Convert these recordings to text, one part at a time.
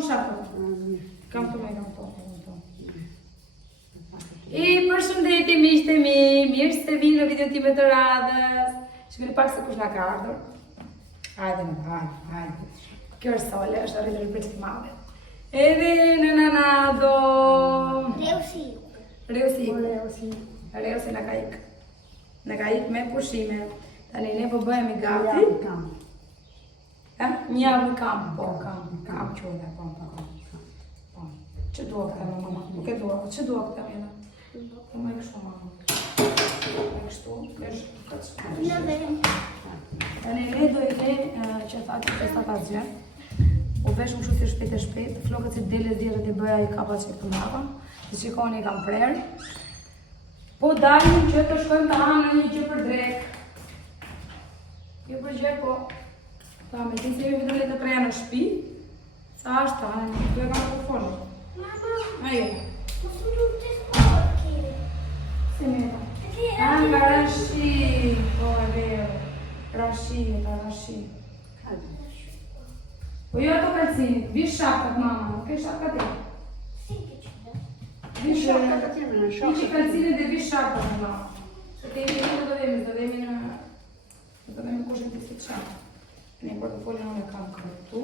dy shakët. Kam të me, kam to. I përshëndetje miqtë e mi, mirë se vinë në videon time të radhës. Shikoni pak se kush na ka ardhur. Hajde. Kjo është Sole, është arritur në pritje të madhe. Edhe në Nanado. Reusi na ka ik. Na ka ik me pushime. Tani ne po bëhemi gati. Një javë në kamp, po, kam qone, po. Që dua këta me mama? Nuk e dua, që dua këta me në? Po me kështu mama. Me kështu, Tani ne do i le që thati që sta ta zgje. U vesh më shumë si shpejt, flokët si dele dhirët i bëja i kapa që të mava. Si qikoni i kam prerë. Po dalim që të shkojmë të hanë në një gjë për drek. Kjo për gjë, po. Ta me ti se jemi të preja në shpi. Sa është ta, tu e kam telefonin. Mama, Ajo. po së nuk të shkoki. Si me ta? Nga Rashi, po e vero. Rashi. Po jo ato kalcinit, vish shapkat mama, nuk e shapkat e? Si ke që dhe? Vish kalcinit dhe vish shapkat mama. Se te jemi në do vemi në kushën të si të shapkat. Në portofolin unë e kam këtu.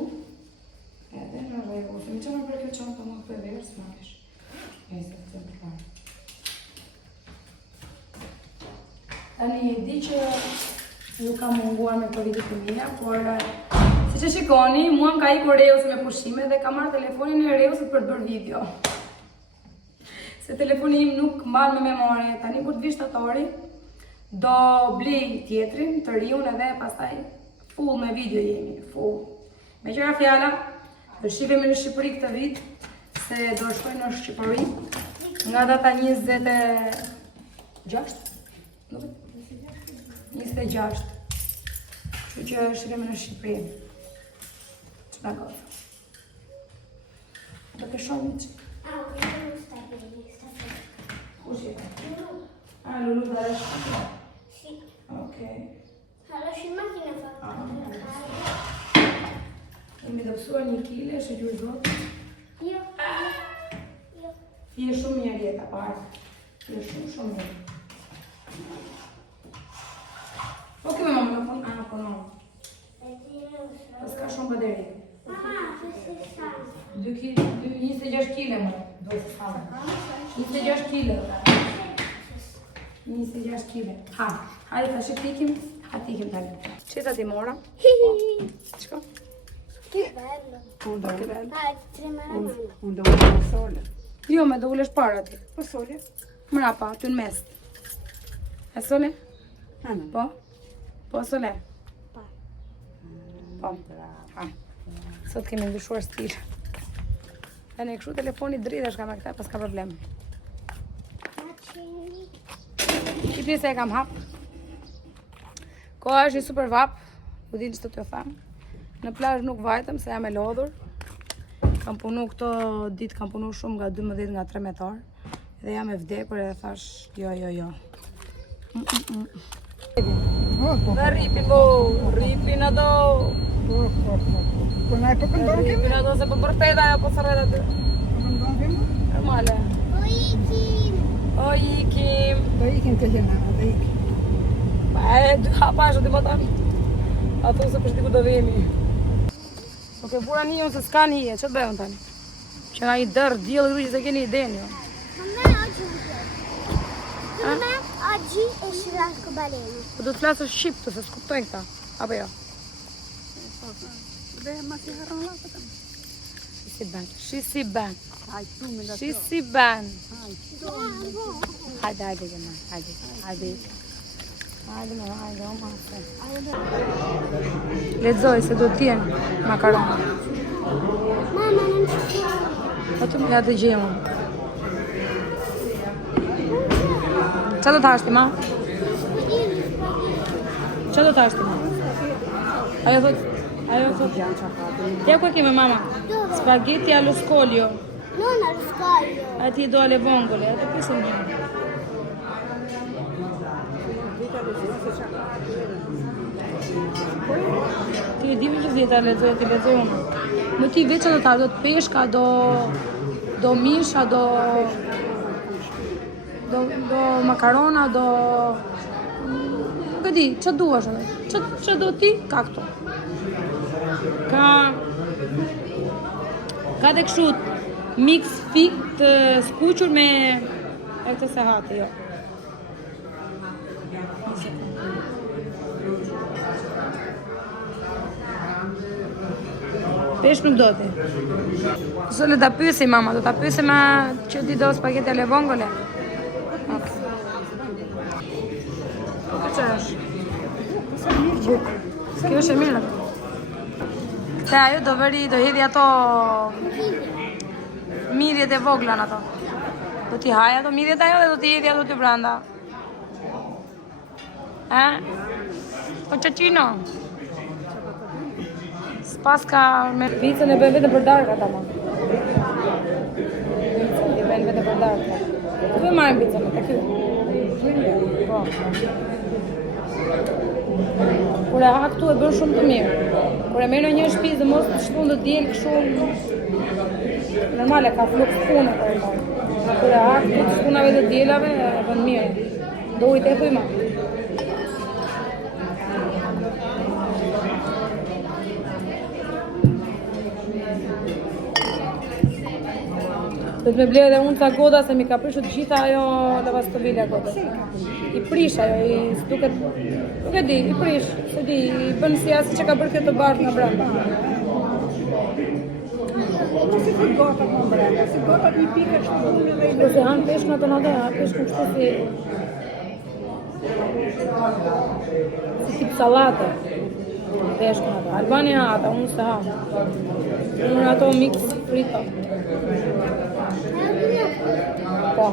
Edhe në rregull, se mi që më për kjo qanë të më këtë e verë, së më vish. E se të të klarë. Tani, di që ju kam munguar me Covidit të mija, por si që shikoni, mua më ka ikur Reusi me pushime dhe ka marrë telefonin e Reusit për të bërë video. Se telefoni im nuk marrë me memorie. Tani kur të vish shtatori, do blej tjetrin, të riun edhe pastaj full me video jemi, full. Me qëra fjala, do shifemi në Shqipëri këtë vit, se do shkoj në Shqipëri, nga data 26. 26. Kështu që shifemi në Shqipëri. Që nga godë? Do të shumë që? Ku shifë? Lulu dhe dhe shqipë? Si. Okej. Hallo, shi makina fa. Mi do pësua 1 kile, shëgjur zotë. Jo. Je shumë mirë jeta, parë. Je shumë mirë. Po keme mamë në punë? Po në. Pas ka shumë bëderi. Mama, të si sa. 26 kile më. Do se sa. 26 kile. 26 kile. Hajde ta shëtikim. Hatikim tani. Qita ti mora? Qka? Che bello. Che bello. Dai, tremare mano. Unë do ullë Sole. Jo, me do ulesh para ti. Po Sole? Mrapa, ty në mes. E Sole? Ana. Po? Po Sole? Pa. Po. Sot kemi ndryshuar stil. Tani e kështu telefoni dritash ka me këta, pas ka problem. Shqipni se e kam hap. Koha është një super vap. U din që të t'jo tham. Në plazh nuk vajtëm se jam e lodhur. Kam punu këto ditë, kam punu shumë nga 12 nga 13 orë. Dhe jam e vdekur edhe thash jo. Dhe ripin ato. Po na e po këndon kemi? Ripin ato se po bërteta ajo po sërret aty. Po këndon kemi? Normale. O ikim. Do ikim të gjena, do ikim. Pa e dy hapa është të botan. Ato se përshti ku do vemi. Oke, bura një unë se s'ka një që të bëjmë tani? Që nga i dërë, djelë rrugë se keni ide një. Mamma, oggi esce l'arcobaleno. Po do të flasë shqip të se s'kuptojnë këta. Apo jo? Dhe ma si harën lapa të më. Shi si ban. Hajtë tu me da Shi si ban. Hajtë. Hajde, gjema. Hajde, o ma se. Lexoj se do t'jenë makaron. Mamma, non ci sono. Ato më ja të gjema. Qa do t'ashti, ma? Qa do t'ashti, ma? Ajo thot... Ja ku keme, mama? Spaghetti allo scoglio. Non allo scoglio. Ati do alle vongole, ato qui sono bene. Ti di mi që vjeta lexoj, ti lexoj unë. Më ti veç do të peshka, do misha, do makarona, nuk e di, që duash edhe? Që do ti, ka këtu. Ka dhe kështu mix fik të skuqur me e këtë sehate, jo. Pesh nuk do ti. Së le ta pyesi mama, do ta pyesi ma që ti do spaghetti alle vongole? Ok. Po që është? Buk. Kjo është e mirë. Këte ajo do hedhi ato midhjet e vogla në ato. Do t'i haj ato midhjet ajo dhe do t'i hedhi ato t'i branda. Po qaqino? S'paska me picën e bën vetëm për darkë ata ma. Picën e bën vetëm për darkë. Ku e marrim picën me të kjo? Po. Kur e ha këtu e bën shumë të mirë. Kur e merr në një shtëpi dhe mos të shpundë diel shumë normale ka fluks pune për e marrë. Kur e ha këtu të shpunave dhe dielave e bën mirë. Do ujtë e thuj ma. Do të me ble edhe unë ca goda se mi ka prishur të gjitha ajo lavastovile goda. I prish ajo, nuk e di, i prish, se di, i bën si asë që ka bërë këtë bardhë nga brenda. Nuk si të gotat në brenda, si gotat një pika që të unë dhe i Po se hanë peshkën atë në dhe, peshkën kështu si tip salate. Peshkën atë, Albania ata, unë se ha. Unë ato mix frito. Po.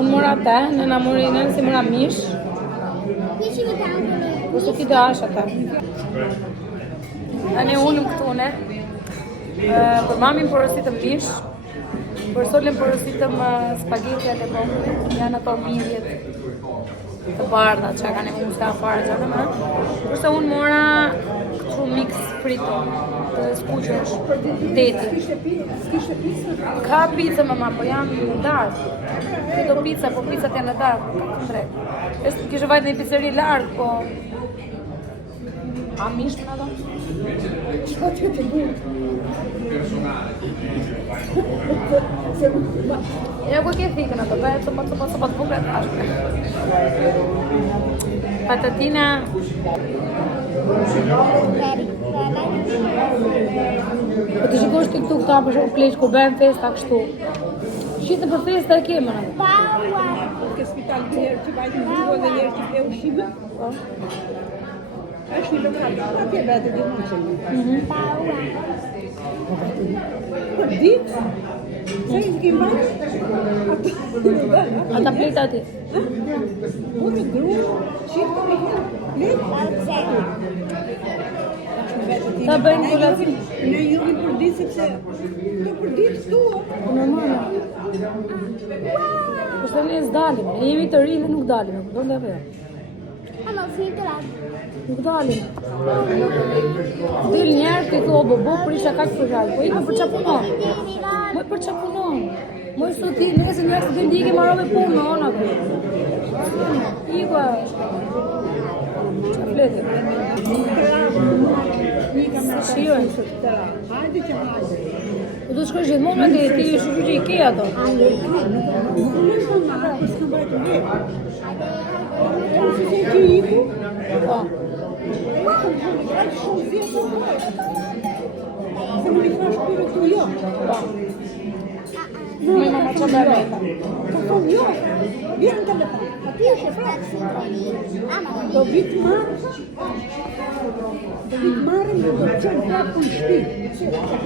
Unë mora te, nëna mori nënë si mora mish. Kurse ti të ash ata. Tani unë këtu ne. Për mamin porositëm mish. Për solin porositëm spagetjat e vogla. Janë ato midhjet të bardha që kanë unë se afare që në më. Kurse unë mora këtu mix frito. Të skuqesh, deti. Ka pizza mama, po janë në darkë. Këto pizza, po pizzat janë në darkë, në drejt. Kishe vajtë në një pizzeri largë, po... A mish për ato? Qo që të burë? Ja ku ke thikën ato, bëhet sopa të bukre të ashtë. Patatina... Po të shikosh të këtu këta për shumë pleq, kur bëjmë festa kështu. Shqitë për festa e kemë në. Ke spital të njerë që bajtë në gjurë dhe njerë që e ushime. Është një lokal, atje bëhet e gjithë në qëllë. Për ditë, se i s'ki mbajtë, Ata pleta ati. po të gruë, shqipë të pletë. Ta bëjmë kolacion. Ne jemi për ditë sepse të për ditë këtu. Normale. Kurse ne s'dalim, ne jemi të ri dhe nuk dalim, do ndë apo jo? Ama filtrat. Nuk dalim. Del njerë të thu o bobo, prisha kaq për shallë, po ikë për qa punon. Moj për qa punon. Moj sot ti, nëse njerë se të ndike marove punë me ona për. Iko e është. Qa fletit. Shioj. Hajde që hajde. Po du shkosh gjithmonë me ti shushu që i ke ato. Nuk më marrë, për s'këm bajtë me. Si që që iku, Po. shumë vjetë të bajtë. Se më një kërë shpyrë të jo. Me mama që bërë me ta. Ka thonë jo, vjenë të lepë. Do vitë marë, më do të qenë prapë në shpi. Do të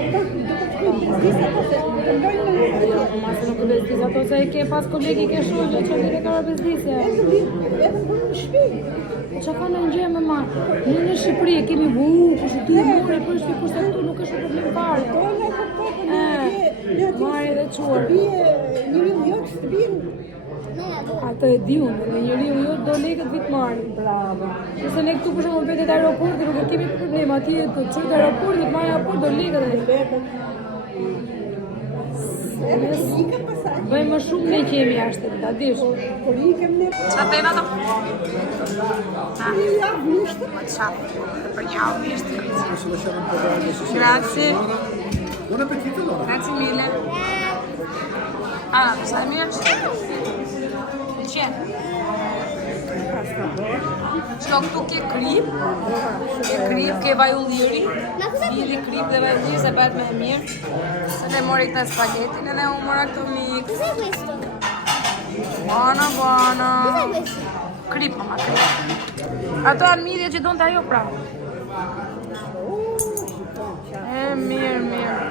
shpi bizdisa po se të ndojnë në Masë nuk bezdis ato se ke pas kolegi ke shoqe që dire ka bezdisja. edhe në shpi. Qa ka në ngje me ma? Në Shqipëri e kemi kështë ty e more për shpi kurse tu nuk është problem fare. To në këtë Marrë dhe quar. Një milion shtëpin Ato e di unë, dhe njeriu jo do lekët vit marrin. Bravo. Nëse ne këtu për shembull vetet aeroporti nuk e kemi problem, atje të çojë te aeroporti, të marrë aeroport do lekët e bëjmë më shumë ne kemi jashtë, ta dish. Por ikem ne. Çfarë thënë ato? Ja, vishtë. Per një avvisht. Grazie. Buon appetito allora. Grazie mille. Ah, sai mirë? Që? Shko këtu ke krip, ke vaj ulliri, fili krip dhe vaj ulliri se bëhet me e mirë. Se ne mori këta spagetin edhe u mora këtu mix. Cos'è questo? Buona, buona. Cos'è questo? Krip, mama, krip. Ato janë mirë që donë të ajo pra. Mirë, mirë.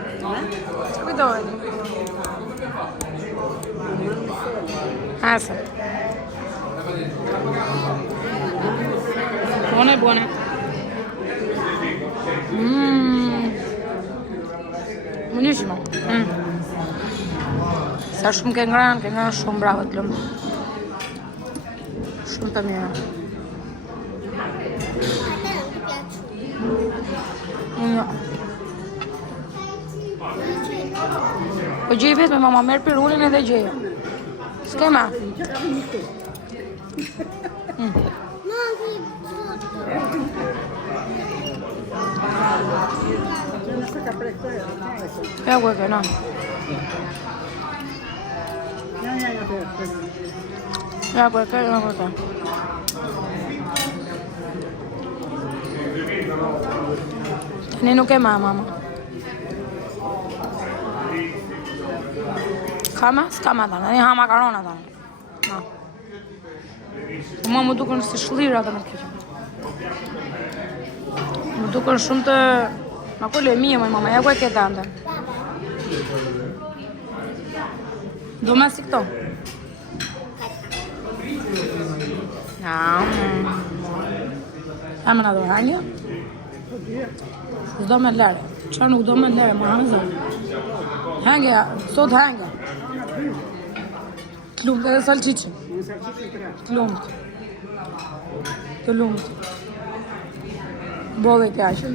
Që kujtohet? Asa. Buone, buone. Buonissimo. Sa shumë ke ngranë shumë bravo të lëmë. Shumë të mirë. Jo. Po gjej vetë me mama, merë pirullin edhe gjeja. S'kema. No, anche Ja, guarda, no. Ja, guarda. Ne nuk e ma, mama. Kama? S'kama ta, ne ha makarona ta. No. Mua më duken si shlira të në keqen. Më duken shumë të... Ma quello è mio, mamma, è quel che tante. Domestic to? Më në do hangja? S'do me lere. Qa nuk do me lere, më hamë zërë. Hangja, sot hangja. Të lumt edhe salqiqe. Të lumt. Bodhe të jashtë.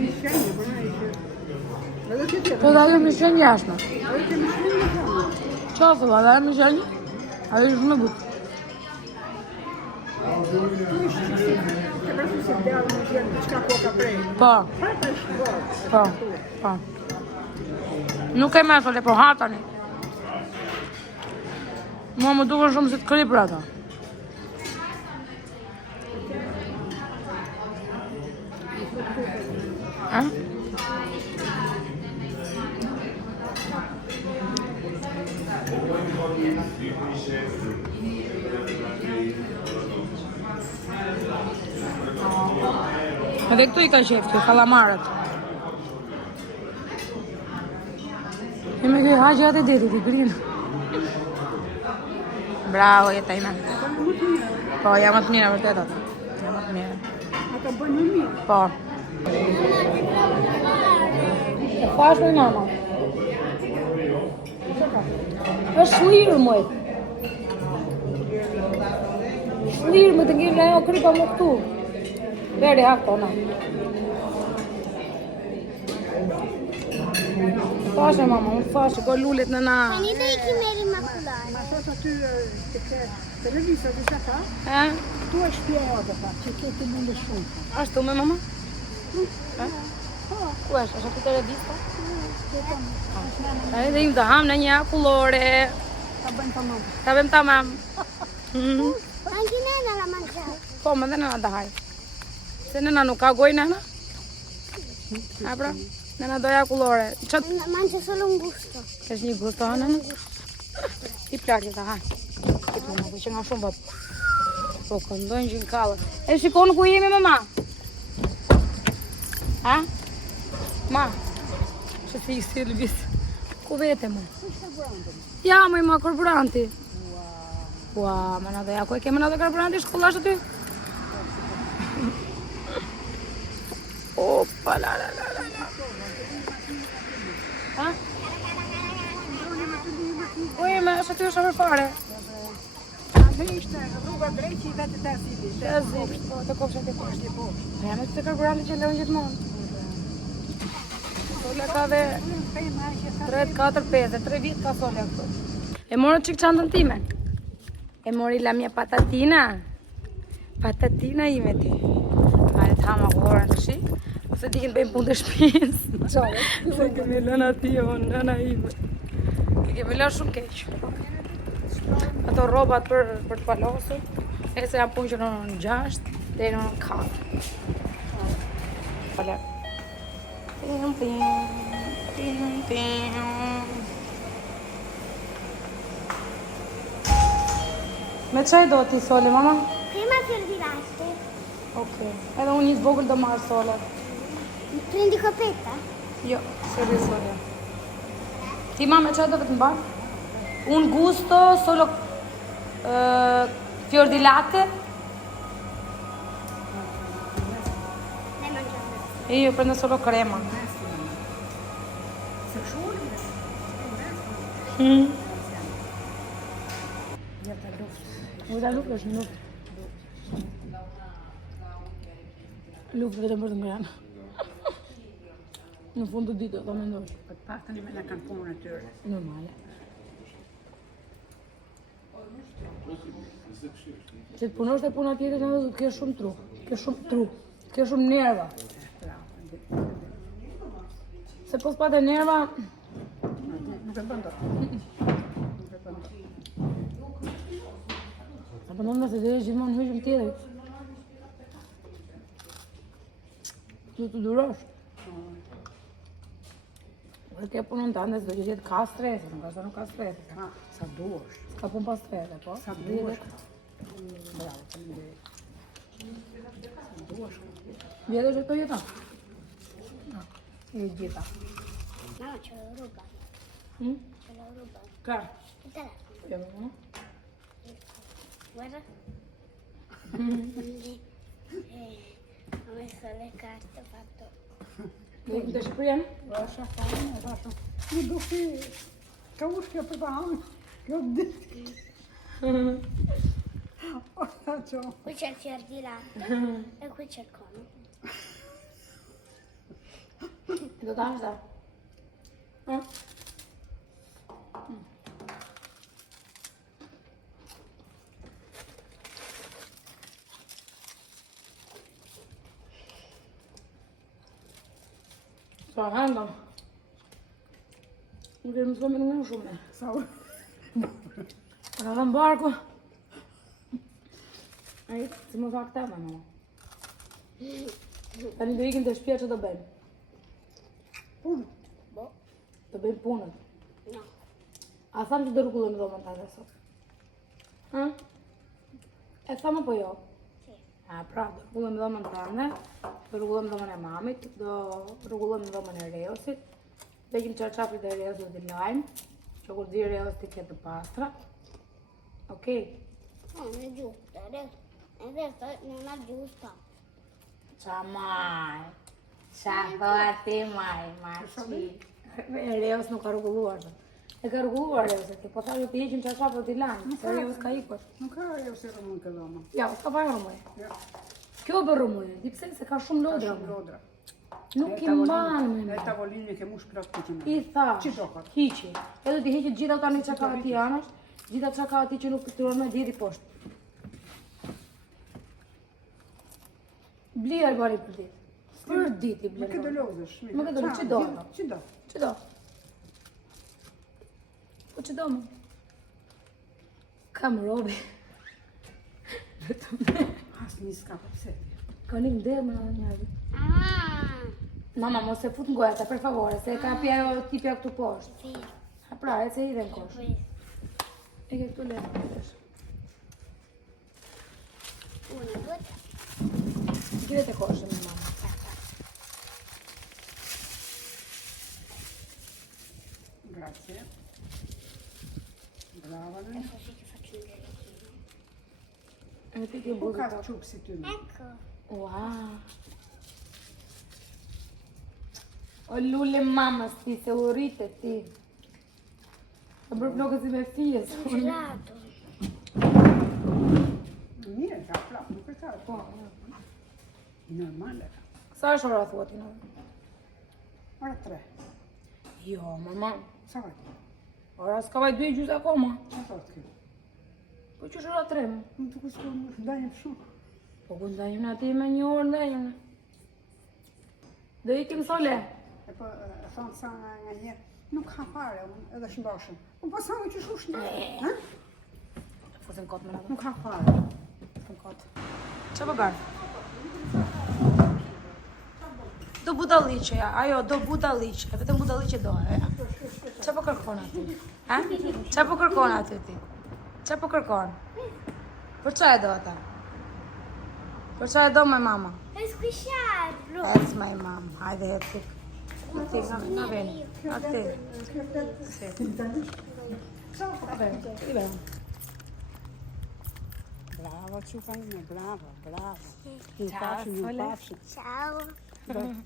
Po da ajo mishen jashtë. Qofë, da ajo mishen? Ajo është shumë e bukë. Po. Nuk e mesole, po hatani. Mua më duken shumë si të kripra ata. Edhe këtu i ka qefti, kalamarët. Kemi këj haqë atë e detit, i grinë. Bravo, jeta ime. Po, jam më të mira vërtet atë. Jam më të mira. Ata bënë më mirë. Po. E fash me mama. është shlirë, moj. Shlirë, më të ngirë ajo krypa më këtu. Veri, hako, na. Fashe, mama, unë fashe, ko lullet në na... Tani do i kimeri makulare. Ma sot aty të televizor të shaka, tu e shtja e odë, që të mundë shumë. Ashtu me, mama? Ku është të televizor? Dhe im të ham në një akullore. Ta bëjmë të mamë. Ta bëjmë të mamë. Anche nena l'ha mangiato. Po, më dhe nëna të hajë. Se nëna nuk ka goj nëna? A pra? Nëna doja akullore. Mangia solo un gusto. Kesh një gusto, ha nëna? I plakë të hajë. Kitë nëna, ku që nga shumë vëpë. Po, këndojnë që në kallë. E shikon ku jemi, mama? Ha? Ma? Që ti i Silvis. Ku vete, mu? Ja, më i ma karburanti. Ua, më në dhe ja, ku e kemë në dhe karburanti shkollash aty? Opa, la. Ha? Ujme, është aty është fare. Me ishte rruga Greqi dhe të Tazili. Të Tazili, po, të kopshat e poshtë. Ja, me të karburali që lënë gjithmonë. Sola ka dhe 3, 4, 5, 3 vit ka sola këtu. E morë çik çantën time. E mori la mia patatina. Patatina ime ti. Hajde të hama kohërën të shik. Ose ti kënë bëjmë punë të shpis. Se kemi lënë ati o nëna ime. I kemi lënë shumë keq. Ato robat për të palosur. E se jam punë që në 6 dhe në 4. Fala. Me qaj do ti sole, mama? Prima fior di latte. Ok. Edhe unë një të vogël do marrë sole. Prendi coppetta? Jo, se sole. Ti ma me qaj do të mbarë? Un gusto solo fior di latte. Ne mangiamo. E io prendo solo crema. Uda luft është në luft. Luft vetëm për të ngrënë. Në fund të ditës, do mendosh. Për të paktën me në kanë punën e tyre. Normale. Që të punosh të puna tjetër në do të kesh shumë tru. Të kesh shumë nerva. Se po s'pate nerva, Nuk e bën dot. apo nëmë se dhe gjithmonë hyjëm tjetër. Du të durosh. Për ke punën të andes do që jetë ka stres, nuk ka stres. Sa duash. Ka punë pas stres, po? Sa duash. Bravo, faleminderit. Vjetë është e të jeta? E gjitha. Mamma c'è la roba. Hmm? C'è la roba. Ka? Il telefono. Jo, mama. Guarda. Ho messo le carte, ho fatto. Dhe ikim të Shqipërien? Rasha fame, rasha. Nuk do fi. Ka ush kjo për pahamë. Kjo ditë. Ora që. Qui c'è il fior di latte e qui c'è il cono. Do të ashtë da? Sa handëm? Nuk e mësë me në shumë. Sa u. Ka dhe barku. Ai, si më tha këta me mama. Tani do ikim të shtëpia që do bëjmë. Punë. Boh, Do bëjmë punën. no. A thamë që do rrugullëm dhomën të adhe sot? Ha? E thamë apo jo? Sì. A, pra, do rrugullëm dhomën të ande, do rrugullëm dhomën e mamit, do rrugullëm dhomën e Reosit, do ikim qarqafit e Reosit dhe lajmë, që kur di Reosit të ketë të pastra. Okej? Non è giusto, adesso non è giusto. Qa maj? Qa thua ti maj, maçi? Reos nuk ka rrugulluar. E ka rrugulluar Reosit, po thashë të heqim qarqafit t'i lajmë, se Reos ka ikur. Nuk ka ajo si rëmën këtë dhoma. Ja, s'ka fare rrëmuj. Ja. Kjo bë rrëmuj, di pse se ka shumë lodra. Shumë lodra. Nuk i mban me E me. tavolinë ke mush plot për që I thash, Që do ka? hiqi. Edhe ti hiqi gjitha tani që ka ati anash, gjitha që ka ati që nuk pëtëron me djeti poshtë. Bli albari për ditë. Për ditë i Me bli. këtë lozësh. Me këtë lozësh, që do? Që do? Që do? Po që do më? Kam robi. As një s'ka për pse. Ka një ndërë me njërë. Ah, Mama, mos e fut në gojata, per favore, se ka pja tipja këtu poshtë. sì. Ha pra, e se i dhe në kosh. Questo. E ke këtu le. 1, 2, 3. Gjire të koshën, me mama. Grazie. Brava. Nene. Adesso sì che faccio un giochino. E ti che Po buzo ka ta. çup si ty. Ecco. Ua. O lule mama, sti se u rritë ti. Të bërë flokët si me fjes. Un gelato. Mirë, ka plak, nuk e ka, po. Normale ka. Sa është ora thua ti në? Ora 3. Jo, mama. Sa vajtë? Ora s'ka vaj 2:30 akoma. Qa thotë kjo? Po që është ora 3 më? Më të kusë më ndajmë shumë. Po ku ndajmë në ati me 1 orë ndajmë. Do ikim sole. E po, thonë sa nga njerë, nuk ha fare, edhe shëndashëm. Po sa me që shush në, ha? Fusën kotë me në. Nuk ha fare. Fusën kotë. Qa po bërë? Do budalliqe, ja. Ajo, do budalliqe. Vetëm budalliqe do, ja. Qa po kërkon aty? Ha? Qa po kërkon aty ti? Qa po kërkon? Për qa e do ata? Për qa e do me mama? È squisciato. Ec me mama, hajde hecik. Ti, na veni. Aty. I vem. Bravo, Ciupanina, bravo, bravo. Ju Ciao, pafshim, ju Sole. pafshim. Ciao.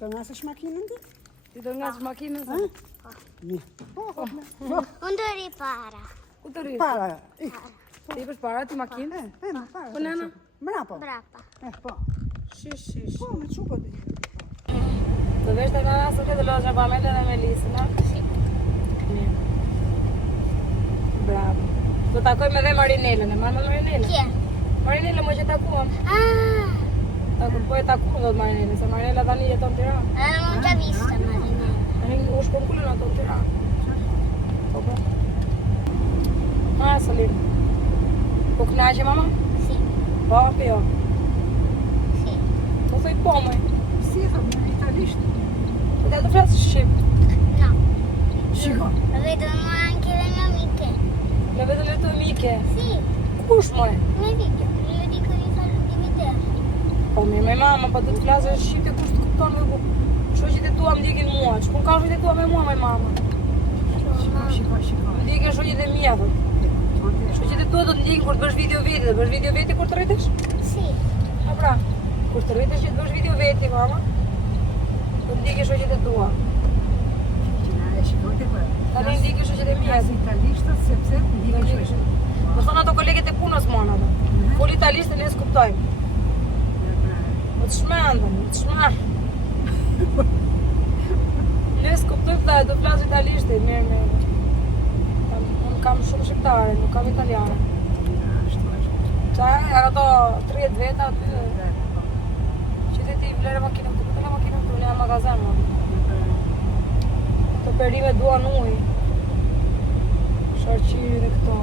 Do nësësh makinën ti? Ti do nga makinën? Mirë. Unë ripara. Ku të rritë? Para, ik. Ti për para ti makinë? Ma para. Po nena? Mrapo. Brapa. Po. Shish, shish. Po, me qupo di. Do vesh të nga nasë të lozha Pamela dhe Melisën, a? Mirë. Bravo. Do takojmë edhe Marinellën, e marrë me Marinellën? Chi è? Marinellën më që takuam. Ah, Po e takuam do të Marinellën, se Marinella tani jeton në Tiranë. non l'ho già vista Marinella. U shpërkullën ato në Tiranë. Po po. Ma, Solim. Po knaqe, mama? Sì, Po, apo jo? sì. Po thoj po, mëj. Si, thot, në italisht. Po te të flasë shqip. No, Shiko. lo vedono anche le mie amiche. Në vetëm e të mike. Sì, Kush, mëj? nei video. Io dico di vederli. Po mirë me mama, po do të flasë shqip e kush të kupton me ku. Shoqit e tua më ndjekin mua. Ç'kur ka shoqit e tua me mua me mama? Shiko. Më ndjekin shoqit e mia, thot. Shoqit e tua do të ndjekin kur të bësh video veti, do bësh video veti kur të rritesh? Sì, A pra, kur të rritesh që të bësh video veti, mama. Do të ndjekin shoqit e tua. Shikojte për. Tani ndjekin shoqit e mia. Italishtë, sepse ndjekin shpeshë. Do thonë ato kolegët e punës mona ato. Fol italisht ne s'kuptojmë. Po të shmendën, të shmendën. Ne s'kuptojmë ta, do flas italisht, mirë. Unë kam shumë shqiptare, nuk kam italiane. Qa e ato 30 veta aty, që ti vlerë makinën të kuptojnë makinën të një magazin. Të perime duan ujë, sharqyri këto.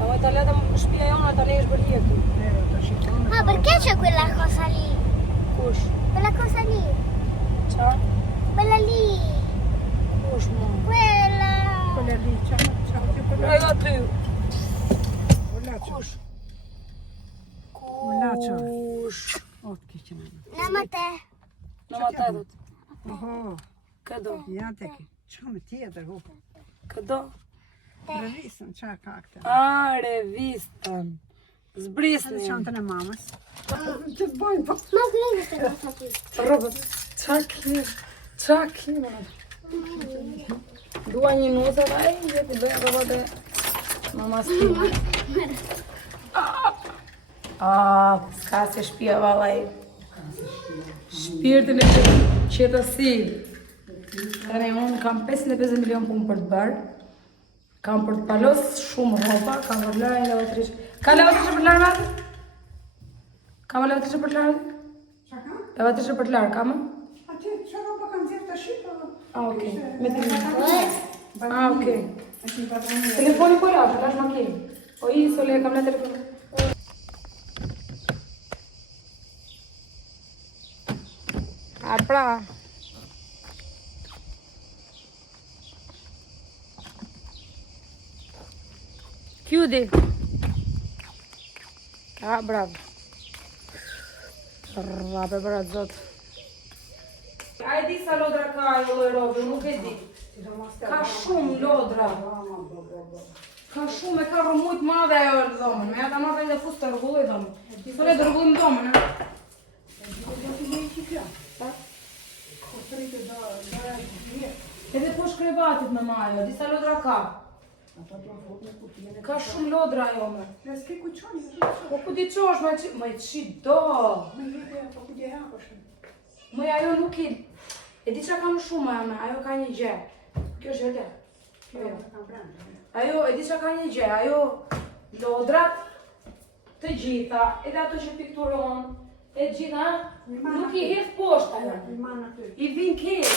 Ma italiana shtëpia jona tani është bërë jetu. ma perché c'è quella cosa lì? Kush? Quella cosa lì? Qa? Quella lì? Kush mo? Quella... Quella lì, ciao. Ajo aty. Kush? Kush? O, të keqë në. Nama te. Në ma të dhët. Oho, Këdo? ja të ki. Qa me tjetër, hu. Këdo? Revistën, qa ka këtë? A, revistën. Edhe Zbrisni. çantën e mamës. Që të bojnë, po. Ma prendi questa cosa qui. Robët. Qa ki, Dua një nusë vaj, që ti bëjë robët e mamas time. S'ka se shpia valaj. Shpirtin e qetësi. Tani unë kam 550 milion punë për të bërë. Kam për të palos shumë roba, kam për lërë një lavatrish. Ka lavatrish për lërë madhë? Ka më lavatrish për lërë? Qa ka? Lavatrish për lërë, ka më? Ati, që roba kanë zirë të shqipë? Okej. Me të një. Okej. Telefoni po ja, lash makinë. O i, Sole, kam në telefon. A pra. Chiudi. Ah, bravo. Vabbè, però zot. Ai di sa lodra ka ajo lloj robe, nuk e di. Ka shumë lodra. Ka shumë, e ka rëmujt madhe ajo në dhomën. Me ata madhe dhe fustë të rëgullu i dhomën. I sole të rëgullu në dhomën, Edhe poshtë krevatit me majo, disa lodra ka. Ato do fut në kutinë. Ka shumë lodra ajo me. Ne s'ke ku çoni. Po ku ti çosh më çi do. Më vjen po ku di haposh. Më ajo nuk i. E di çka kam shumë ajo ka një gjë. Kjo është vetë. Jo, kam brenda. Ajo e di çka ka një gjë, ajo lodrat të gjitha, edhe ato që pikturon, e gjitha, nuk i hedh poshtë ajo. Ilman aty. I vin keq.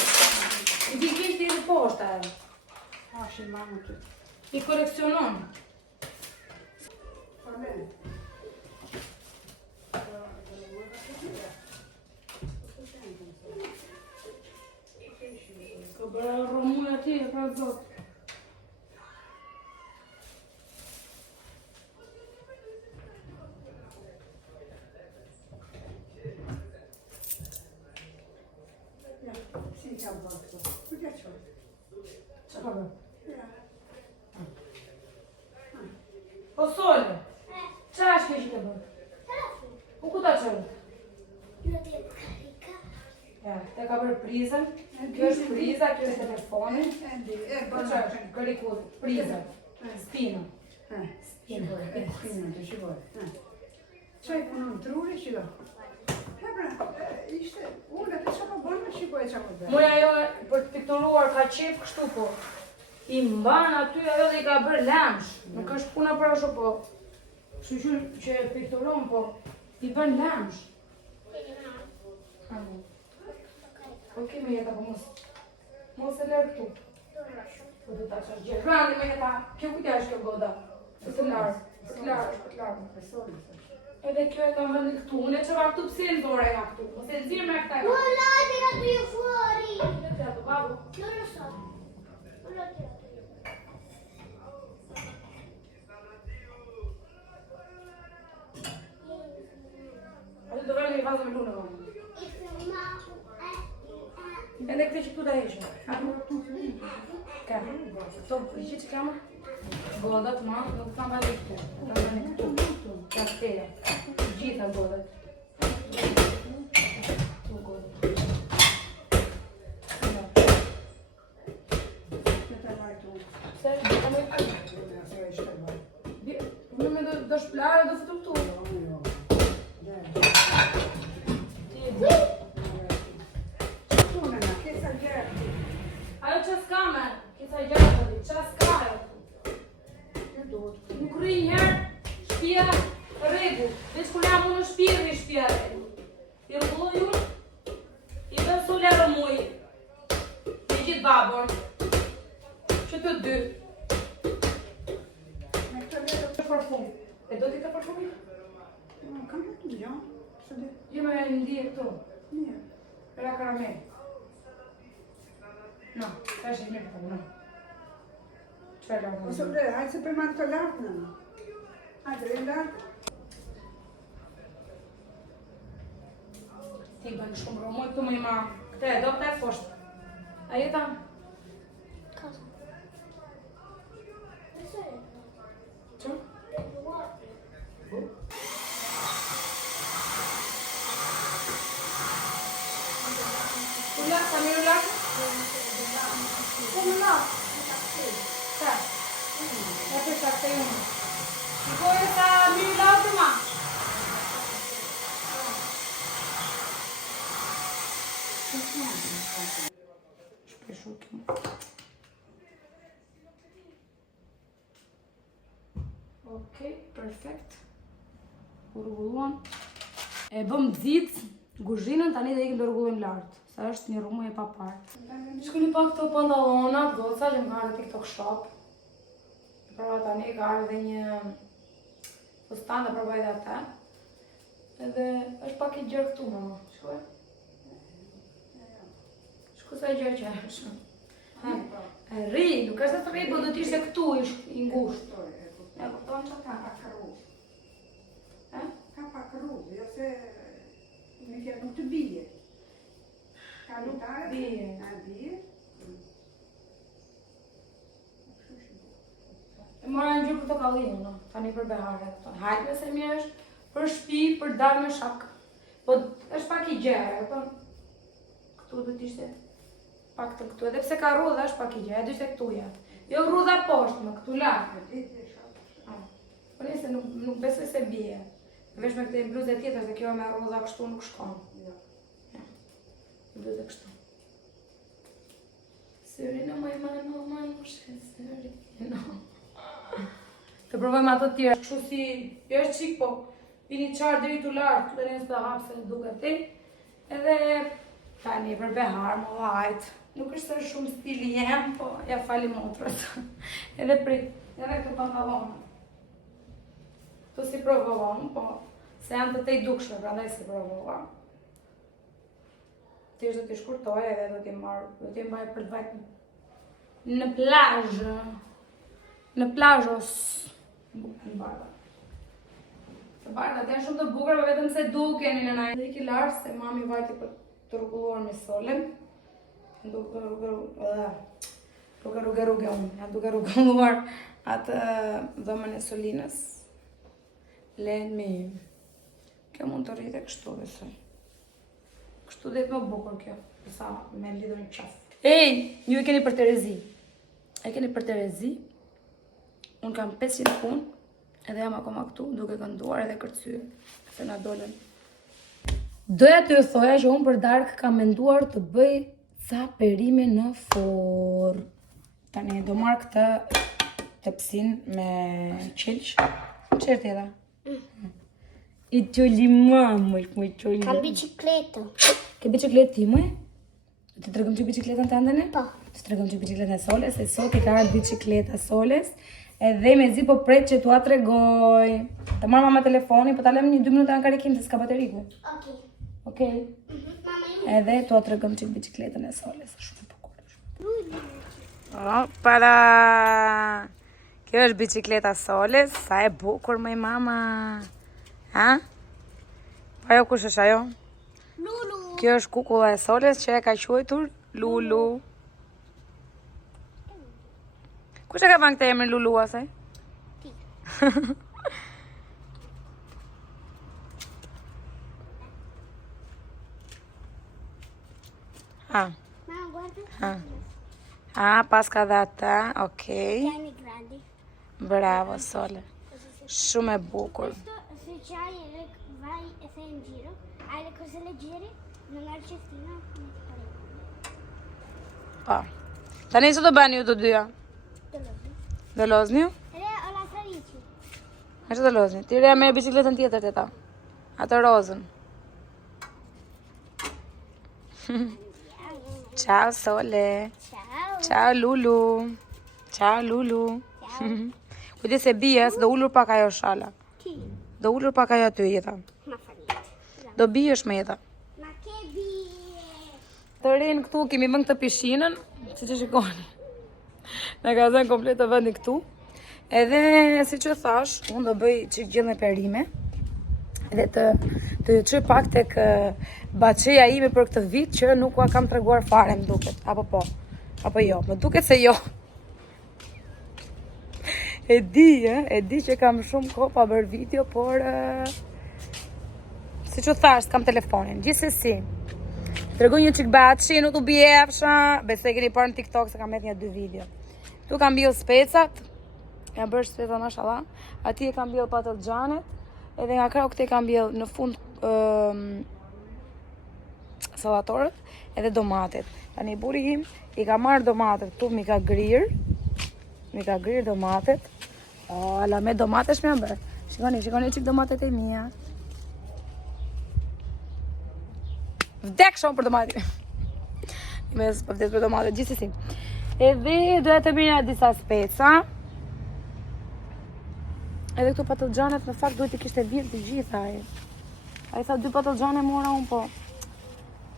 I vin keq të hedh poshtë ajo. Tash ilman aty. I koleksionon. Po bene. Ka bërë rumuj aty, e pra zot. Ja, si ka bërë këto. Ku t'ja qoj? Qa ka bërë? Ja. O Sole, qa është kjo që të bërë? U ku ta qërë? Ja, te ka bërë prizën, kjo është priza, kjo është telefoni. E di, e Kjo bërë që është gërikull, priza, spina. Spina të shikoj. Qaj punon truri që do? Hebra, ishte, unë atë që po bënë me shikoj që po bërë. Muja ajo për të pikturuar ka qef kështu po. I mban aty ajo dhe i ka bërë lemsh. Nuk është puna për ashtu po. Kështu që e pikturon po. I bën lemsh. Okej me jeta po mos e lërë këtu. Po të ta qash gjë. Rani me jeta, kjo kujtja është kjo goda. Të larë, të larë. Edhe kjo e kam vëndi këtu. Unë e qëva këtu pse në dore nga këtu. Mos e nëzirë me këta e Non la tirato io fuori! këta. Babu. Non lo so. Non l'ho tirato io. Atë do vëllë një vazë me lunë vëllë. Edhe këtë që këtu da ishe. Ka, këto i që kama? Godat ma, do të kam vëllë këtu. Do të kam vëllë këtu. Ka këteja. Gjitha godat. Tu godat. Se, do të me unë me do shplarë, do fëtu këtu. Ajo që s'ka me, kisa gjatë të di, që s'ka ajo. Nuk rri njerë, shpia regu, veç kur jam unë në shpia rri shpia regu. I rrullu ju, i dhe sole rëmuj, i gjithë babon, që të dy. Që parfum, e do t'i të parfumi? Kam e të gjo, se dhe, Jo me ndije këtu, mirë. era karamel. No, ta është mirë këtu, no. Qëfar lartë? Ose bre, hajtë se për marrë të lartë në në. Hajtë bre lartë. Ti bën shumë rëmuj këtu më i ma. Këte e do këte e foshtë. A jeta? Cosa? Adesso è Që? Ulla, ka mirë ulla? Ulla? Ka? E të shakte unë. Shikoj ka mirë ulla të ma? Shpeshu këmë. Okej, perfekt. U rrugulluan. E bëm dzit guzhinën, tani dhe ikim të rrugullojmë lartë. Sa është një rrumuj e papartë. Shkuni pak këto pantallonat, goca që më ka ardhe TikTok Shop. Prova tani ka ardhe një fustan dhe provoj dhe ata. Edhe është pak i gjerë këtu, mama. Shkoj? Shku sa i gjerë që është. Rri, nuk është të rri, po do t'ishte këtu i ngusht. E kupton që ka? Ka pak rrugë, jo se me kja nuk të bije. Ka nuk bije. A bije? E mora në gjurë këto kallinë, no? Tani për behare. Hajtë nëse mirë është për shpi, për dalë me shak. Po është pak i gjerë, këtu do t'ishte pak të këtu. Edhe pse ka rrudhë është pak i gjerë, do ishte këtuja. Jo rrudha poshtë, më këtu lart. Po nëse nuk besoj se bie. Vesh me këtë bluzë tjetër se kjo me rrudha kështu nuk shkon. Bluzë kështu. Syrin e moj mano, syrin e të provojmë ato të tjera. Kështu si, jo është qik po, pini qarë deri të lartë, të njësë të hapë se në duke ti. Edhe, tani për behar, më vajtë. Nuk është të shumë stili jem, po ja fali motrës. Edhe prit, edhe këtu pantalonë. Këtu si provohon, po se janë të te i dukshme, prandaj si provoha. Ti është do t'i shkurtoj edhe do t'i mbaj për të vajtë në plazhë. Në plazhos. Në barda. Të barda, të janë shumë të bukura, për vetëm se duken në nëna. Dhe i ki larë se mami vajti për të rrugulluar me solem. Duke rrugulluar atë dhomën e solinës. Len me kjo mund të rritë kështu besoj. Kështu dhe më bukur kjo, përsa me lidhur në qafë. Ej, ju e keni për Terezi. E keni për Terezi. Unë kam 500 punë, edhe jam akoma këtu, duke kënduar edhe kërcyr, se na dolen. Doja të ju thoja që unë për darkë kam menduar të bëj ca perime në forë. Tani do marrë këtë tepsin me qelq. Qërë tjera? I qolli mamë, më qolli. Kam bicikletë. Ke bicikletë ti, mëj? Të të tregëm që bicikletën të ndëne? Po. Të tregëm që bicikletën e Soles, e sot i ka ardhur biциkleta Soles. Edhe me zi po pret që t'ua tregoj. Të marrë mama telefoni, po ta lem 1-2 minuta në karikim se s'ka bateriku. Okej. Okej. Mama ju. Edhe t'ua tregëm që bicikletën e Soles. Shumë bukur. Opala! Kjo është bicikleta Soles, sa e bukur mëj mama. Ha? Pa jo kush është ajo? Lulu. Kjo është kukulla e Soles që e ka quajtur Lulu. Kush e ka vënë këtë emrin Lulu asaj? Ti. Ha. Mama, guarda. Ha. Ah, paska dhe ata, okej. Tieni grandi. Bravo, Sole. Shumë e bukur. Questo se c'hai vai e sei in giro, hai le cose leggere, non hai il cestino, non ti faremo. Po. Tani që do bëni ju të dyja? Do lozni ju? Ho la salici. A që do lozni? Ti reja merë bicikletën tjetër të ta. Atë rozën. Ciao, Sole. Ciao. Ciao, Lulu. Ciao, Lulu. Kujti se bia, se do ullur pak ajo shala. Chi? Do ullur pak ajo aty jeta. Ma farina. Do biesh me jeta. Ma che bie! Të rinë këtu kemi vënë këtë pishinën, si që shikoni. Në ka zënë komplet të vëndi këtu. Edhe, si që thash, unë do bëj qik gjithë me perime. Edhe të ju qëj pak tek baçeja ime për këtë vit që nuk ua kam treguar fare më duket. Apo po, apo jo, më duket se jo. E di që kam shumë kohë pa bërë video, por si që thash, s'kam telefonin. Gjithsesi, tregoj një qik baçi, nuk t'u bjefsha, besoj keni parë në TikTok se kam met 1-2 video. Tu kam bjell specat, ja bërë speca mashallah, ati e kam bjell patlıgjanet, edhe nga krau këte kam bjell në fund sallatorët edhe domatet. Tani buri im i ka marrë domatet këtu, mi ka grirë domatet. Ala me domatesh me bërë. Shikoni qik domatet e mia. Vdek shumë për domatet. Me s'po vdes për domatet, gjithsesi. Edhe doja të mirë disa speca. Edhe këtu patlıgjanet në fakt duhet i kishte vjedh të gjitha ai. Ai tha 2 patlıgjane mora unë, po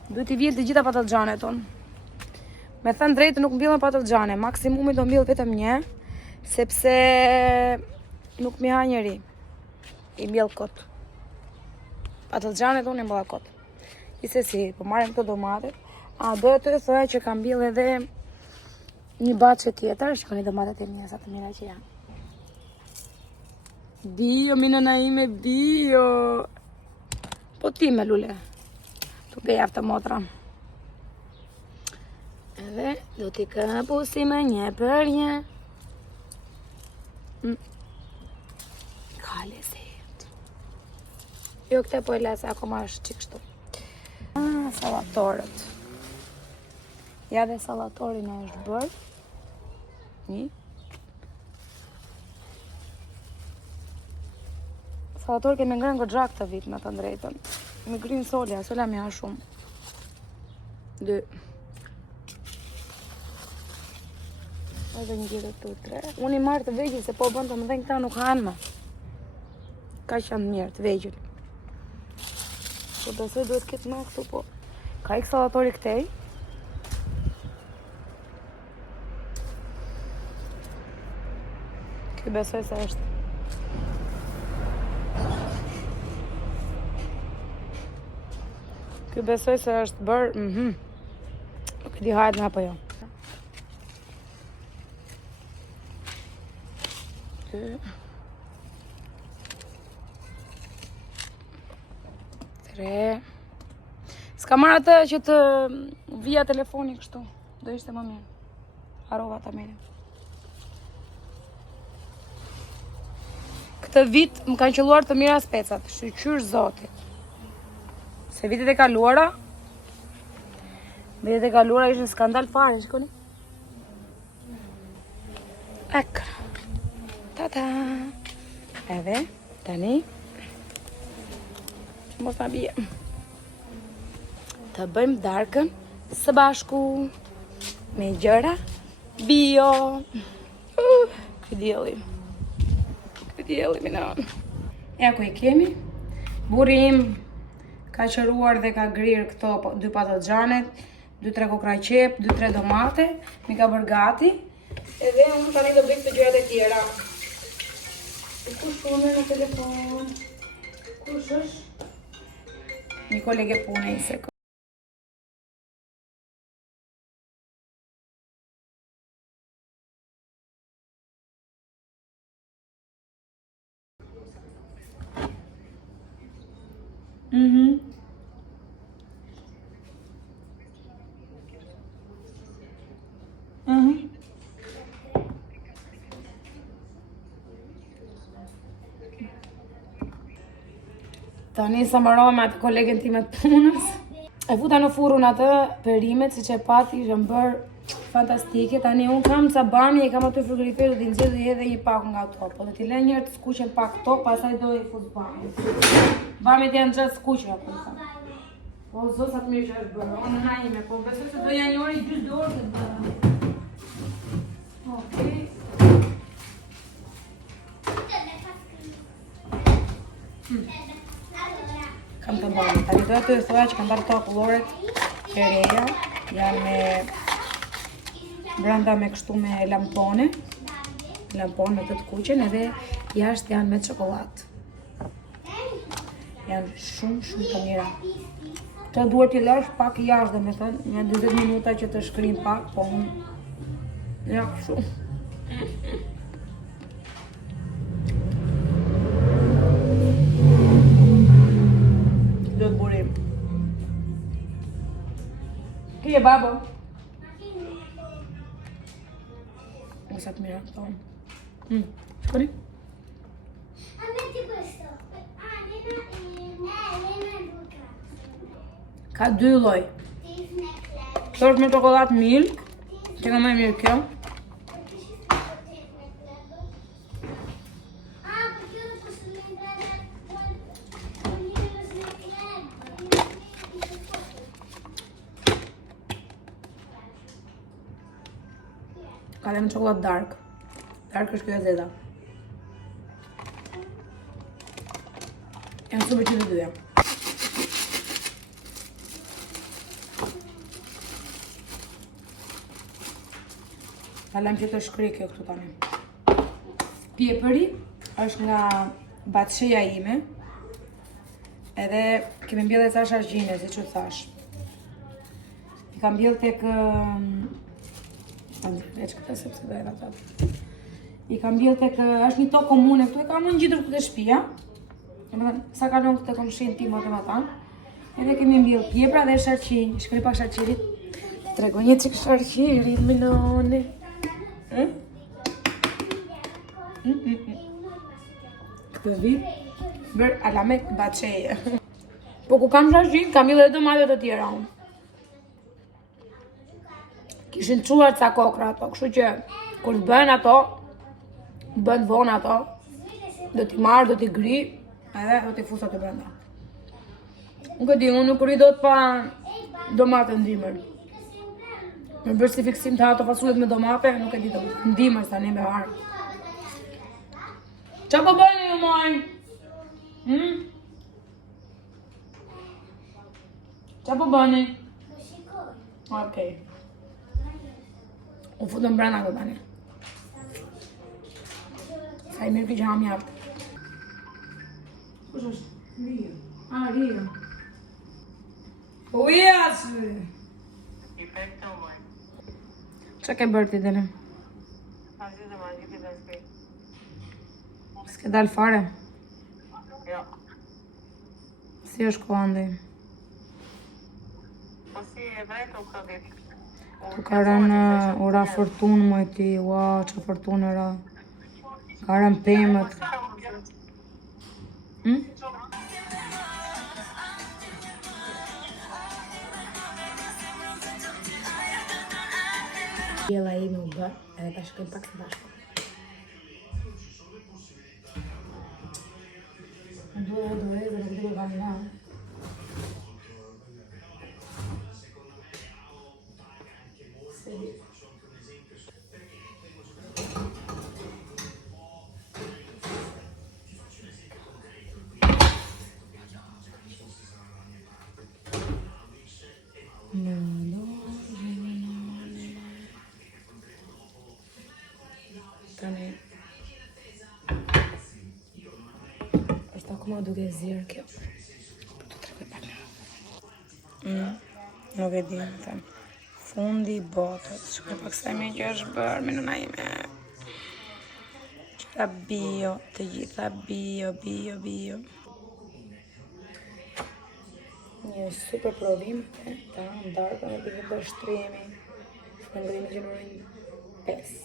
duhet i vjedh të gjitha patlıgjanet unë. Me thënë drejtë nuk mbjellën patlıgjane, maksimumi do mbjell vetëm 1, sepse nuk mi ha njëri. I mbjell kot. Patlıgjanet unë i mbjella kot. Gjithsesi, po marrim këto domatet. Doja të thoja që kam mbjell edhe një baçe tjetër, shikoni domatet e mia sa të mira që janë. Bio, minëna ime, bio. Po ti me lule. Tu ke javë të motra. Edhe do t'i këpusim një për një. Ka lezet. Jo, këte po e lese, akoma është që kështu. Sallatorët. Ja dhe sallatorin e është bërë. Një. Sallator kemi ngrënë goxha këtë vit me të drejtën. Me grynë solja më ja shumë. 2. Edhe një gjithë të 3. Unë i marrë të vegjël se po bënd të më dhenë këta nuk hanë më. Ka që janë mirë të vegjël. Po besoj duhet këtë më këtu po. Ka ik sallatori këtej. Ky besoj se është. Ky besoj se është bërë, nuk e di hajt nga apo jo. Tre. S'ka marrë atë që të vija telefoni kështu. Do ishte më mirë. Harova ta merrem. Këtë vit më kanë qelluar të mira specat, shqyr zotit. Se vitet e kaluara ishte skandal fare, shikoni. Ekra. Ta-ta. Edhe, tani. Mos ma bie. Të bëjmë darkën së bashku me gjëra bio. Ky dielli minon. Ja ku i kemi. Burri im ka qëruar dhe ka grirë këto 2 patlıxhanet, 2-3 kokra qep, 2-3 domate, mi ka bërë gati. Edhe unë tani do bëj këto gjërat e tjera. Kush punë në telefon? Kush është? Një kolege pune i se. Tani sa marrova me atë kolegen time të punës. E futa në furrun atë perimet, siç e pati, ishën bërë fantastike. Tani unë kam ca bami, e kam aty në frigorifer, do t'i nxjerr edhe një pak nga ato. Po do t'i lë një herë të skuqen pak to, pastaj do i fut bami. Bamit janë gjatë skuqura po thënë. Po zot sa të mirë që është bërë. Unë na ime, po besoj se do janë një orë 2 orë të bëra. Okej. Kam të bërë. Tani do të thoya që kam bërë këto kulloret e reja. Janë me brenda me kështu me lampone. Lampone me të kuqen edhe jashtë janë me çokoladë. Janë shumë të mira. Të duhet t'i lësh pak jashtë, domethënë, një 20 minuta që të shkrim pak, po unë ja kështu. Do të burim. Che babo? Sa të mira këto. Shkoni? Metti questo. Elena e Luca. Ka 2 lloj. Kjo është me çokoladë milk, që ka më e mirë kjo. Ka dhe me çokoladë dark. Dark është kjo e zeza. Janë super që të dyja. Kalem që të shkri kjo këtu tani. Pjepëri është nga batësheja ime. Edhe kemi mbjellë e thash argjine, si që thash. I kam mbjellë tek... veç këtë sepse do e ratat. I kam mbjellë tek... është një tokë komune këtu, e kam në ngjitur këtë shtëpia. Sa kalon këtë komshin tim atë më tanë. Edhe kemi mbjellë pjepra dhe sharqinj. Shkri pak sharqirit. Trego një çik sharqirit, Milone. Këtë vit, bërë alamet baçeje. Po ku kam shashit, kam i dhe domate të tjera unë. Kishin quar ca kokra ato, kështu që kur të bën ato, bën vonë ato, do t'i marrë, do t'i gri, edhe do t'i fusat të brenda. Nuk e di, unë nuk rri do të pa domate ndimër. Në bërë si fiksim të ato fasullet me domate, nuk e di të ndimër sa një me harë. Qa po bëni ju mojnë? Qa po bëni? Okej. U futëm brenda të tani. Sa i mirë ki që ham jaftë. Kush është? Rio. Rio. Ujas! Qa ke bërë ti dele? S'ke dalë fare? Jo. Si është koha ndaj? Po si e vetë u këtë ditë. Tu ka rënë ura fortunë moj ti, ua, që fortunë era. Ka rënë pemët. Jela ime u bërë, edhe ta shkojmë pak të bashkë. Duhe, dhe në këtë kam nga. Tani është akoma duke zirë kjo. Po të tregoj pak. Nuk e di, më them. Fundi i botës. Shkoj pak sa me që është bërë me nëna ime. Qëra bio, të gjitha bio. Një super provim ta ndarka me pikë për shtrimi. Shpëndrimi që nërin 5.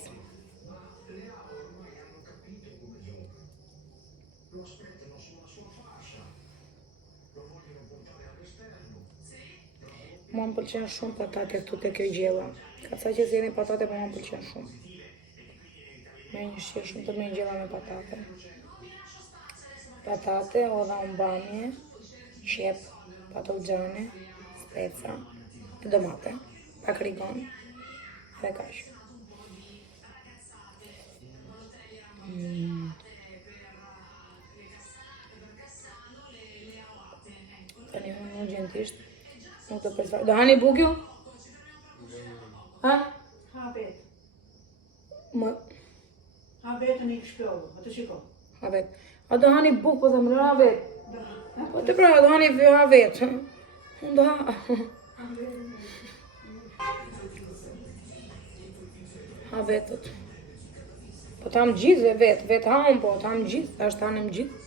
Mua më pëlqen shumë patate këtu te kjo gjella. Ka ca që zjeni patate, po mua më pëlqen shumë. Me një shqe shumë të me gjella me patate. Patate, odha umbamje, qep, patlıcanı, speca, domate, pak rigon dhe kaq. Tani unë urgentisht nuk të përsa. Do hani bukju? Ha? Ha vetë. Më... Ha vetë në i shpjollë, atë shiko. Ha vetë. A do hani buk, po dhe më ha vetë. Po të pra, do hani ha vetë. Unë do ha... Ha vetët. Po tam gjithë dhe vetë ha unë po, tam gjithë, ashtë hanem gjithë.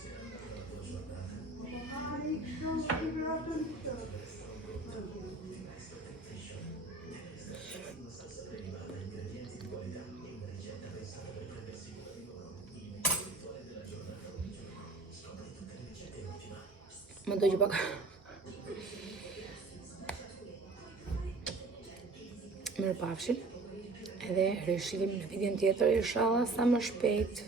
Më dojë pak. Mirë pafshin. Edhe rishivim në videon tjetër, inshallah sa më shpejt.